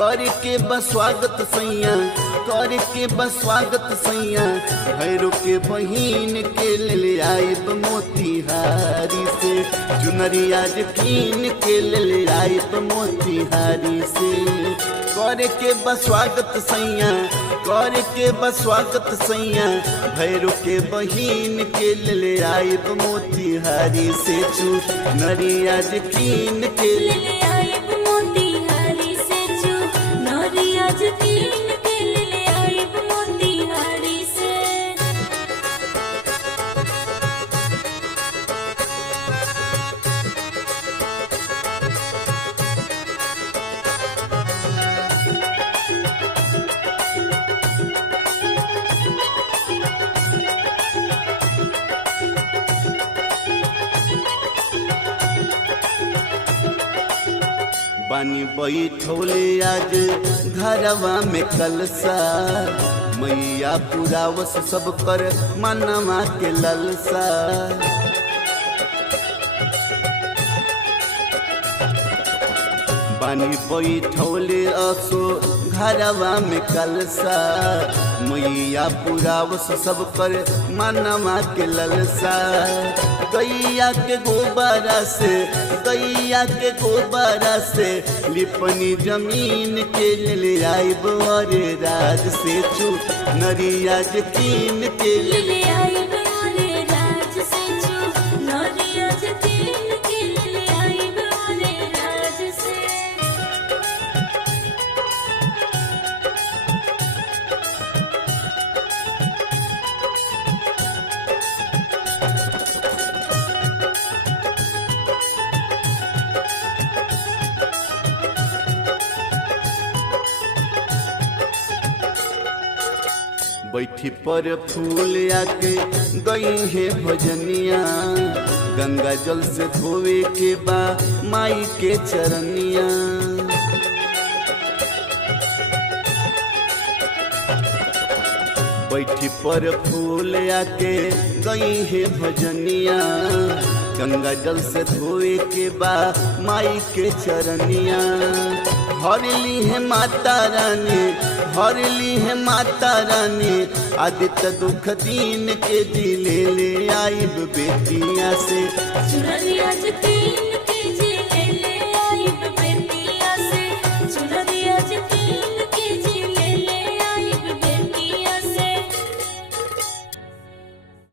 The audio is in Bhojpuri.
करके बस्वागत सैया, करके बस्वागत सैया, भैरो के बहिन के ले आइब मोतिहारी से, चुनरिया कीन के ले आइब मोतिहारी से। करके बस्वागत सैया, करके बस्वागत सैया, भैरो के बहिन के ले आइब मोतिहारी से, चुनरिया कीन के ले आइब मोतिहारी से, चुनरिया कीन के ले आइब मोतिहारी से। बानी बैठौले आज घरवा में कलसा, मैया पुरावस सब कर मनवा के ललसा। बानी बैठौले असो घरवा में कलसा, मैया पुरावस सब कर मनवा के ललसा। गैया के गोबरा से, गैया के गोबरा से, लिपनी जमीन के ले आइब अरे राज से, चुनरिया कीन के ले आइब अरे राज से, चुनरिया कीन के ले आइब अरे राज से। बैठी पर फूल आके गई है भजनिया, गंगा जल से धोवे के बा माई के चरनिया। बैठी पर फूल आके गई है भजनिया, गंगा जल से धोए के बा माई के चरनिया। हर ली है माता रानी, हर ली है माता रानी, आदित्य दुख दीन के दिले ले आइब बेटिया से, चुनरिया कीन